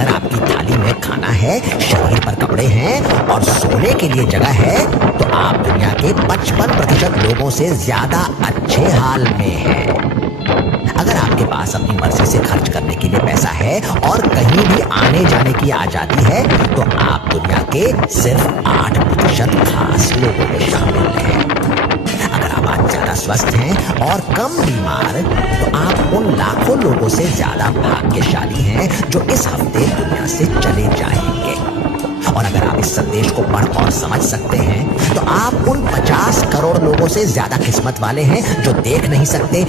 अगर आपकी थाली में खाना है, शरीर पर कपड़े हैं और सोने के लिए जगह है, तो आप दुनिया के 55% लोगों से ज्यादा अच्छे हाल में हैं। अगर आपके पास अपनी मर्जी से खर्च करने के लिए पैसा है और कहीं भी आने जाने की आजादी है, तो आप दुनिया के सिर्फ 8% खास लोगों में शामिल हैं। अगर आप आज ज्यादा स्वस्थ हैं और कम बीमार, तो आप उन लाखों लोगों से ज्यादा भाग्यशाली हैं जो इस हफ्ते दुनिया से चले जाएंगे। और अगर आप इस संदेश को पढ़ और समझ सकते हैं, तो आप उन 50 करोड़ लोगों से ज्यादा किस्मत वाले हैं जो देख नहीं सकते,